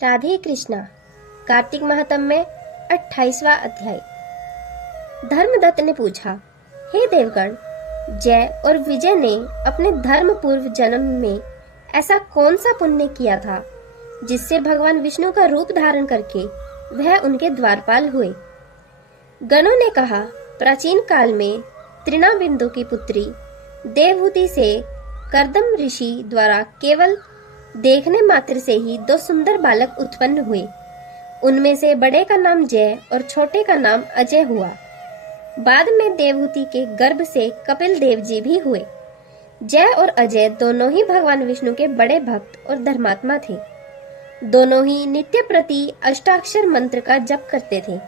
राधे कृष्णा। कार्तिक माहत्म्य में 28वां अध्याय। धर्मदत्त ने पूछा, हे देवगण, जय और विजय ने अपने धर्म पूर्व जन्म में ऐसा कौन सा पुण्य किया था जिससे भगवान विष्णु का रूप धारण करके वह उनके द्वारपाल हुए। गणों ने कहा, प्राचीन काल में तृणाबिंदु की पुत्री देवहूति से कर्दम ऋषि द्वारा केवल देखने मात्र से ही दो सुंदर बालक उत्पन्न हुए। उनमें से बड़े का नाम जय और छोटे का नाम अजय हुआ। बाद में देवहूति के गर्भ से कपिल देव जी भी हुए। जय और अजय दोनों ही भगवान विष्णु के बड़े भक्त और धर्मात्मा थे। दोनों ही नित्य प्रति अष्टाक्षर मंत्र का जप करते थे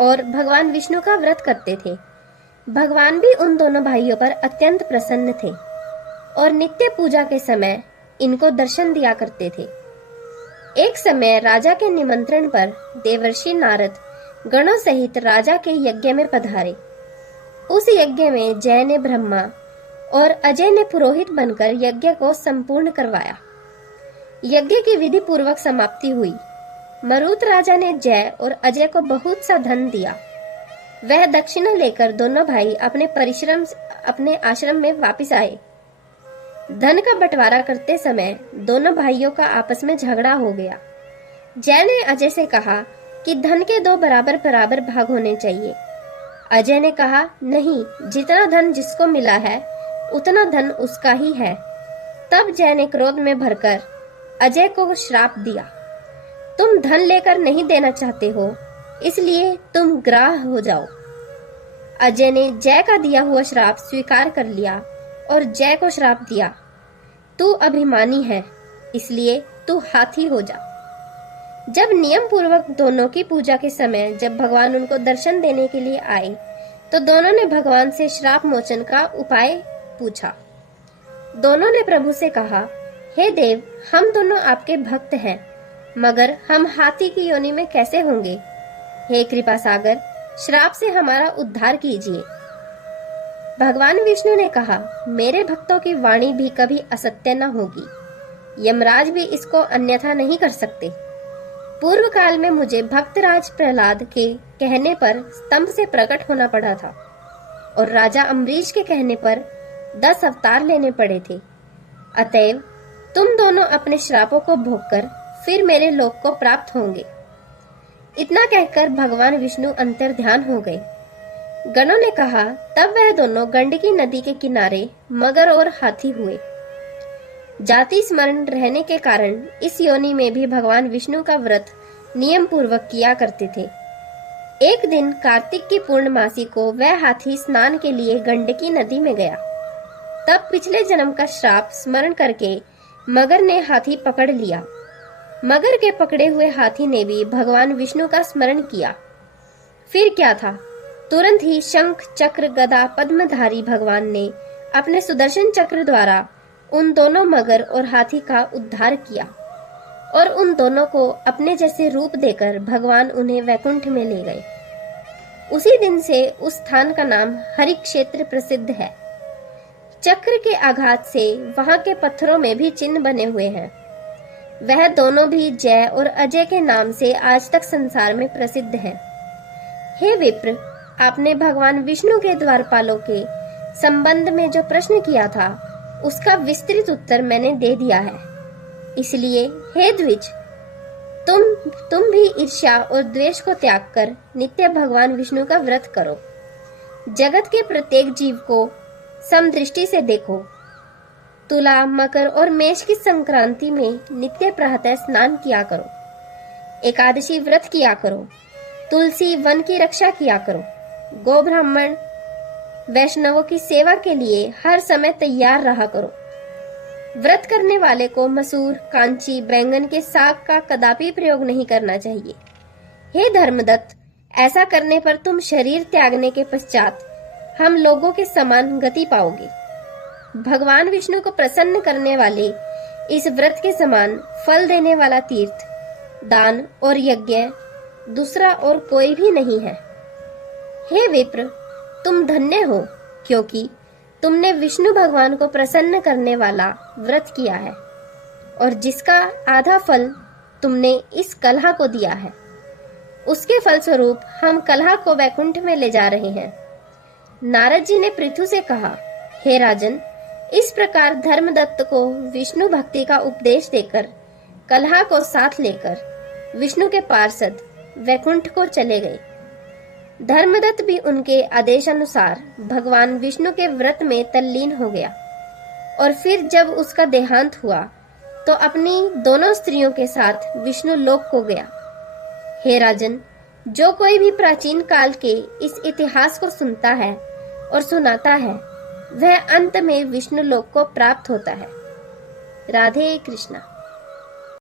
और भगवान विष्णु का व्रत करते थे। भगवान भी उन दोनों भाइयों पर अत्यंत प्रसन्न थे और नित्य पूजा के समय इनको दर्शन दिया करते थे। एक समय राजा के निमंत्रण पर देवर्षि नारद गणों सहित राजा के यज्ञ में पधारे। उस यज्ञ में जय ने ब्रह्मा और अजय ने पुरोहित बनकर यज्ञ को संपूर्ण करवाया। यज्ञ की विधि पूर्वक समाप्ति हुई। मरुत राजा ने जय और अजय को बहुत सा धन दिया। वह दक्षिणा लेकर दोनों भाई अपने आश्रम में वापस आए। धन का बंटवारा करते समय दोनों भाइयों का आपस में झगड़ा हो गया। जय ने अजय से कहा कि धन के दो बराबर बराबर भाग होने चाहिए। अजय ने कहा, नहीं, जितना धन जिसको मिला है उतना धन उसका ही है। तब जय ने क्रोध में भरकर अजय को श्राप दिया, तुम धन लेकर नहीं देना चाहते हो, इसलिए तुम ग्राह हो जाओ। अजय ने जय का दिया हुआ श्राप स्वीकार कर लिया और जय को श्राप दिया, तू अभिमानी है, इसलिए तू हाथी हो जा। जब नियम पूर्वक दोनों की पूजा के समय जब भगवान उनको दर्शन देने के लिए आए तो दोनों ने भगवान से श्राप मोचन का उपाय पूछा। दोनों ने प्रभु से कहा, हे देव, हम दोनों आपके भक्त हैं, मगर हम हाथी की योनि में कैसे होंगे? हे कृपा सागर, श्राप से हमारा उद्धार कीजिए। भगवान विष्णु ने कहा, मेरे भक्तों की वाणी भी कभी असत्य न होगी। यमराज भी इसको अन्यथा नहीं कर सकते। पूर्व काल में मुझे भक्तराज प्रहलाद के कहने पर स्तंभ से प्रकट होना पड़ा था और राजा अम्बरीश के कहने पर 10 अवतार लेने पड़े थे। अतएव तुम दोनों अपने श्रापों को भोगकर फिर मेरे लोक को प्राप्त होंगे। इतना कहकर भगवान विष्णु अंतर्ध्यान हो गए। गणों ने कहा, तब वह दोनों गंडकी नदी के किनारे मगर और हाथी हुए। जाति स्मरण रहने के कारण इस योनि में भी भगवान विष्णु का व्रत नियम पूर्वक किया करते थे। एक दिन कार्तिक की पूर्णमासी को वह हाथी स्नान के लिए गंडकी नदी में गया। तब पिछले जन्म का श्राप स्मरण करके मगर ने हाथी पकड़ लिया। मगर के पकड़े हुए हाथी ने भी भगवान विष्णु का स्मरण किया। फिर क्या था, तुरंत ही शंख चक्र गदा पद्मधारी भगवान ने अपने सुदर्शन चक्र द्वारा उन दोनों मगर और हाथी का उद्धार किया और उन दोनों को अपने जैसे रूप देकर भगवान उन्हें वैकुंठ में ले गए। उसी दिन से उस स्थान का नाम हरि क्षेत्र प्रसिद्ध है। चक्र के आघात से वहां के पत्थरों में भी चिन्ह बने हुए हैं। वह दोनों भी जय और अजय के नाम से आज तक संसार में प्रसिद्ध हैं। हे विप्र, आपने भगवान विष्णु के द्वारपालों के संबंध में जो प्रश्न किया था उसका विस्तृत उत्तर मैंने दे दिया है। इसलिए हे द्विज, तुम भी ईर्ष्या और द्वेष को त्याग कर नित्य भगवान विष्णु का व्रत करो। जगत के प्रत्येक जीव को समदृष्टि से देखो। तुला, मकर और मेष की संक्रांति में नित्य प्रातः स्नान किया करो। एकादशी व्रत किया करो। तुलसी वन की रक्षा किया करो। गो ब्राह्मण वैष्णवों की सेवा के लिए हर समय तैयार रहा करो। व्रत करने वाले को मसूर, कांची, बैंगन के साग का कदापि प्रयोग नहीं करना चाहिए। हे धर्मदत्त, ऐसा करने पर तुम शरीर त्यागने के पश्चात हम लोगों के समान गति पाओगे। भगवान विष्णु को प्रसन्न करने वाले इस व्रत के समान फल देने वाला तीर्थ, दान और यज्ञ दूसरा और कोई भी नहीं है। हे विप्र, तुम धन्य हो, क्योंकि तुमने विष्णु भगवान को प्रसन्न करने वाला व्रत किया है और जिसका आधा फल तुमने इस कलह को दिया है। उसके फलस्वरूप हम कलह को वैकुंठ में ले जा रहे हैं। नारद जी ने पृथु से कहा, हे राजन, इस प्रकार धर्मदत्त को विष्णु भक्ति का उपदेश देकर कलह को साथ लेकर विष्णु के पार्षद वैकुंठ को चले गए। धर्मदत्त भी उनके आदेशानुसार भगवान विष्णु के व्रत में तल्लीन हो गया और फिर जब उसका देहांत हुआ तो अपनी दोनों स्त्रियों के साथ विष्णु लोक को गया। हे राजन, जो कोई भी प्राचीन काल के इस इतिहास को सुनता है और सुनाता है, वह अंत में विष्णु लोक को प्राप्त होता है। राधे कृष्णा।